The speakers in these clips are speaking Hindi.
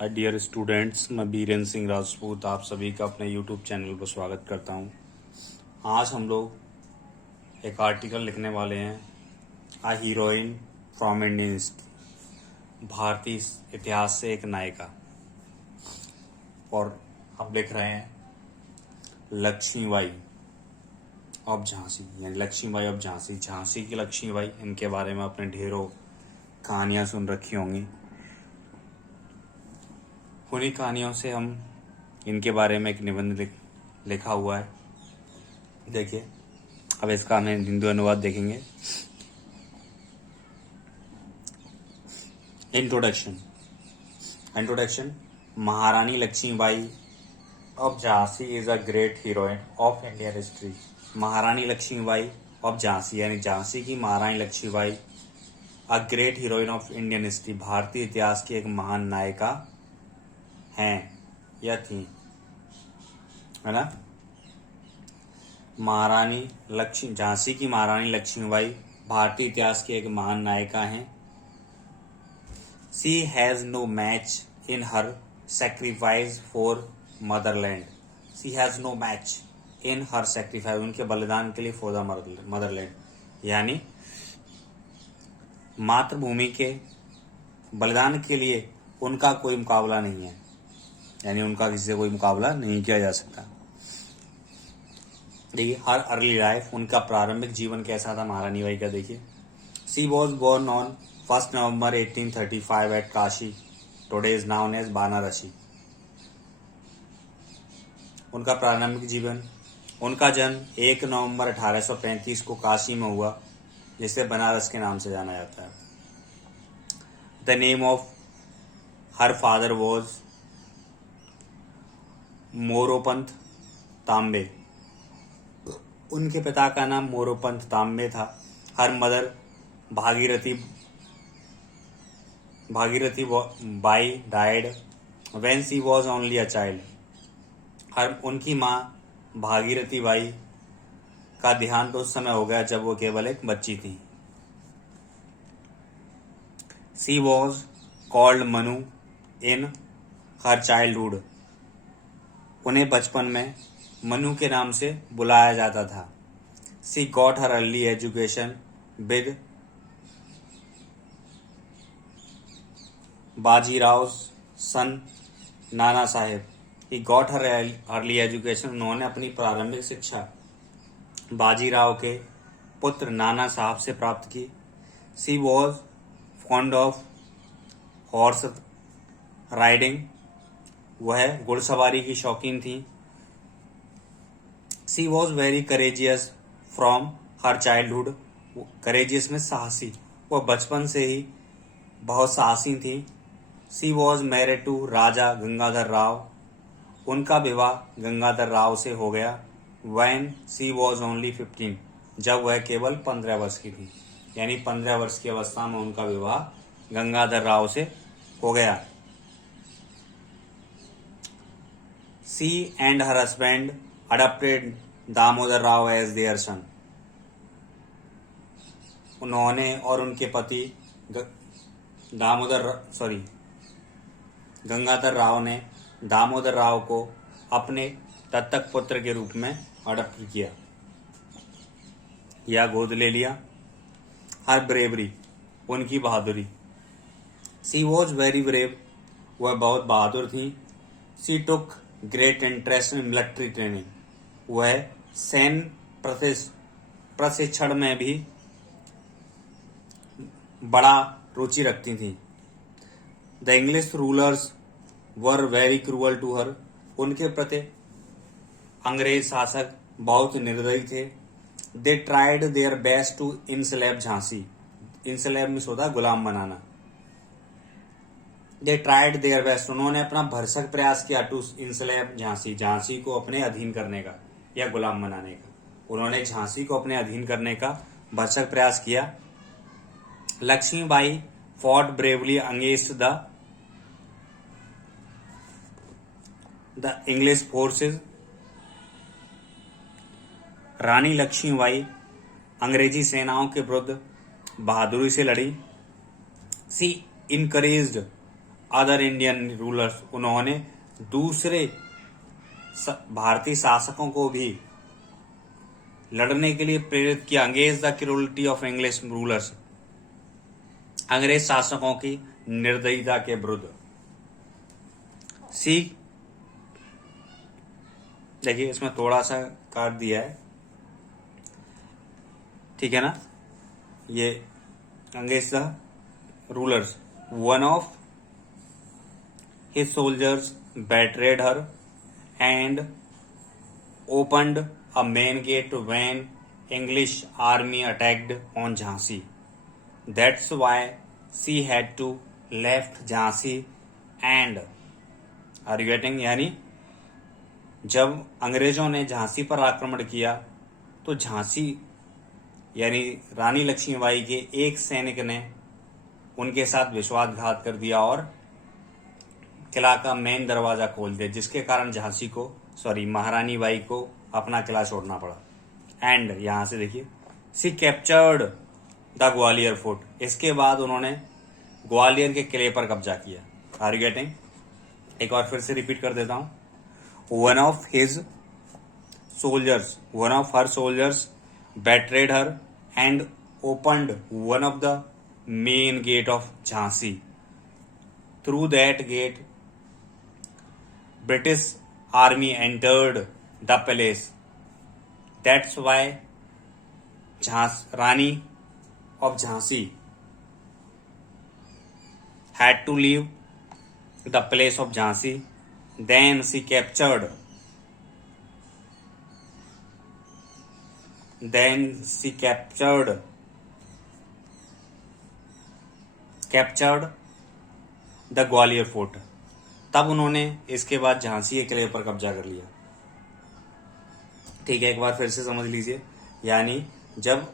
डियर स्टूडेंट्स, मैं बीरेन सिंह राजपूत आप सभी का अपने यूट्यूब चैनल पर स्वागत करता हूं। आज हम लोग एक आर्टिकल लिखने वाले हैं, अ हीरोइन फ्रॉम इंडियन हिस्ट्री, भारतीय इतिहास से एक नायिका। और हम लिख रहे हैं लक्ष्मीबाई ऑफ झांसी, यानी लक्ष्मीबाई ऑफ झांसी, झांसी की लक्ष्मीबाई। इनके बारे में आपने ढेरों कहानियां सुन रखी होंगी। उन्हीं कहानियों से हम इनके बारे में एक निबंध लिखा हुआ है। देखिए, अब इसका हम हिंदी अनुवाद देखेंगे। Introduction. Maharani Lakshmibai of Jhansi is a great heroine of Indian history. Maharani Lakshmibai of Jhansi, यानी झांसी की महारानी Lakshmibai, a great heroine of Indian history, भारतीय इतिहास की एक महान नायिका हैं या थी, है ना। झांसी की महारानी लक्ष्मीबाई भारतीय इतिहास की एक महान नायिका हैं। She has no match in her sacrifice for motherland. She has no match in her sacrifice, उनके बलिदान के लिए फॉर द मदरलैंड, यानी मातृभूमि के बलिदान के लिए उनका कोई मुकाबला नहीं है, यानी उनका किसी से कोई मुकाबला नहीं किया जा सकता। देखिए, हर अर्ली लाइफ, उनका प्रारंभिक जीवन कैसा था महारानी बाई का। देखिए, she was born on 1 November 1835 at Kashi, today is known as Banarasi. उनका प्रारंभिक जीवन, उनका जन्म 1 नवंबर 1835 को काशी में हुआ, जिसे बनारस के नाम से जाना जाता है। The name of her father was Moropant Tambe. उनके पिता का नाम मोरोपंत तांबे था। Her mother Bhagirathi by died when she was only a child. उनकी माँ भागीरथी बाई का देहांत उस समय हो गया जब वो केवल एक बच्ची थी। She was called Manu in her childhood. उन्हें बचपन में मनु के नाम से बुलाया जाता था। She got her early education with Bajirao son Nana Saheb. He got her early education, उन्होंने अपनी प्रारंभिक शिक्षा बाजीराव के पुत्र नाना साहब से प्राप्त की। She was fond of horse riding, वह घुड़सवारी की शौकीन थी। She was very courageous from her childhood, courageous में साहसी, वह बचपन से ही बहुत साहसी थी। शी वॉज मैरिड टू राजा गंगाधर राव, उनका विवाह गंगाधर राव से हो गया। व्हेन शी वॉज ओनली 15, जब वह केवल 15 वर्ष की थी, यानी 15 वर्ष की अवस्था में उनका विवाह गंगाधर राव से हो गया। She and her husband adopted Damodar Rao as their son. उन्होंने और उनके पति गंगाधर राव ने दामोदर राव को अपने दत्तक पुत्र के रूप में अडॉप्ट किया या गोद ले लिया। हर ब्रेवरी, उनकी बहादुरी। शी वॉज वेरी ब्रेव, वह बहुत बहादुर थी। She took great interest in military training, वह सैन्य प्रशिक्षण में भी बड़ा रुचि रखती थी। The English rulers were very cruel to her, उनके प्रति अंग्रेज शासक बहुत निर्दयी थे। They tried their best to enslave Jhansi, enslave में होता गुलाम बनाना। दे ट्राइड देयर बेस्ट, उन्होंने अपना भरसक प्रयास किया टू इनस्लेव झांसी, झांसी को अपने अधीन करने का या गुलाम बनाने का। उन्होंने झांसी को अपने अधीन करने का भरसक प्रयास किया। Lakshmibai fought bravely against the English forces. Rani Lakshmibai अंग्रेजी सेनाओं के विरुद्ध बहादुरी से लड़ी। She encouraged other Indian rulers, उन्होंने दूसरे भारतीय शासकों को भी लड़ने के लिए प्रेरित किया against the cruelty of English rulers, अंग्रेज शासकों की निर्दयता के विरुद्ध। सी देखिए इसमें थोड़ा सा काट दिया है, ठीक है ना। ये against the rulers, one of his soldiers betrayed her and opened a main gate when English army attacked on Jhansi. That's why she had to left Jhansi and are you getting, यानी जब अंग्रेजों ने झांसी पर आक्रमण किया तो झांसी यानी रानी लक्ष्मीबाई के एक सैनिक ने उनके साथ विश्वासघात कर दिया और किला का मेन दरवाजा खोल दिया, जिसके कारण झांसी को महारानी बाई को अपना किला छोड़ना पड़ा। एंड यहां से देखिए, she captured the Gwalior fort, इसके बाद उन्होंने ग्वालियर के किले पर कब्जा किया। Are you getting? एक बार फिर से रिपीट कर देता हूं। One of her soldiers betrayed her and opened one of the main gate of Jhansi. Through that gate, British army entered the palace. That's why Rani of Jhansi had to leave the place of Jhansi. Then she captured the Gwalior fort. तब उन्होंने इसके बाद झांसी के किले पर कब्जा कर लिया। ठीक है, एक बार फिर से समझ लीजिए, यानी जब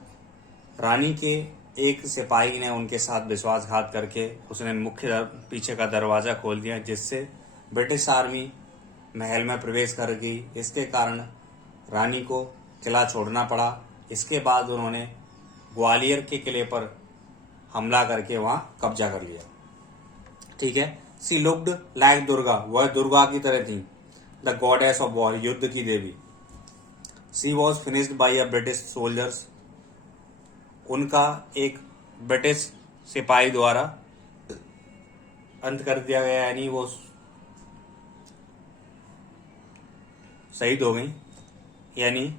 रानी के एक सिपाही ने उनके साथ विश्वासघात करके उसने मुख्य पीछे का दरवाजा खोल दिया, जिससे ब्रिटिश आर्मी महल में प्रवेश कर गई। इसके कारण रानी को किला छोड़ना पड़ा। इसके बाद उन्होंने ग्वालियर के किले पर हमला करके वहां कब्जा कर लिया। ठीक है। सी लुक्ड लाइक दुर्गा, वह दुर्गा की तरह थी। द गॉडेस ऑफ वॉर, युद्ध की देवी। She was finished by a British soldiers, उनका एक ब्रिटिश सिपाही द्वारा अंत कर दिया गया, यानी वो शहीद हो गई। यानी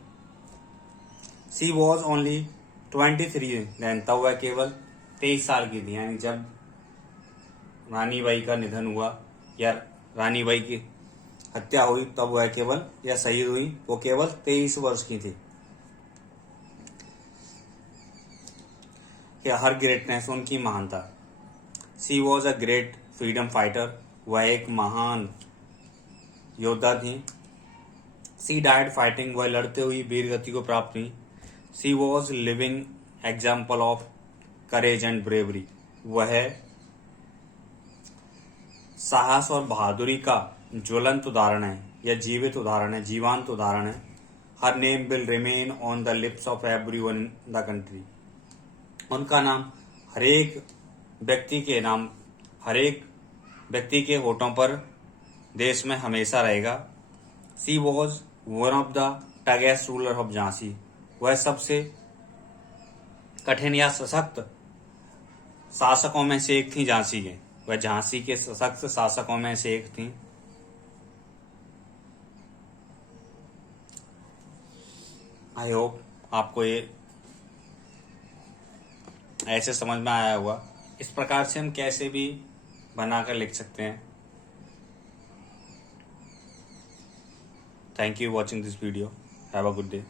सी वॉज ओनली 23 देन, तब वह केवल 23 साल की थी। यानी जब रानी बाई का निधन हुआ या रानी बाई की हत्या हुई तब वह केवल या शहीद हुई, वो केवल 23 वर्ष की थी। हर ग्रेटनेस, उनकी महानता। She was a great freedom fighter, वह एक महान योद्धा थी। सी डाइड फाइटिंग, वह लड़ते हुई वीर गति को प्राप्त हुई। She was living example of courage and bravery, वह साहस और बहादुरी का ज्वलंत उदाहरण है या जीवित उदाहरण है, जीवांत उदाहरण है। Her name will remain on the lips of everyone in the country, उनका नाम हरेक व्यक्ति के होठों पर देश में हमेशा रहेगा। She was one of the toughest ruler of Jhansi, वह सबसे कठिन या सशक्त शासकों में से एक थी झांसी के, वह झांसी के सशक्त शासकों में से एक थी। आई होप आपको ये ऐसे समझ में आया होगा। इस प्रकार से हम कैसे भी बनाकर लिख सकते हैं। Thank you watching this video. Have a good day.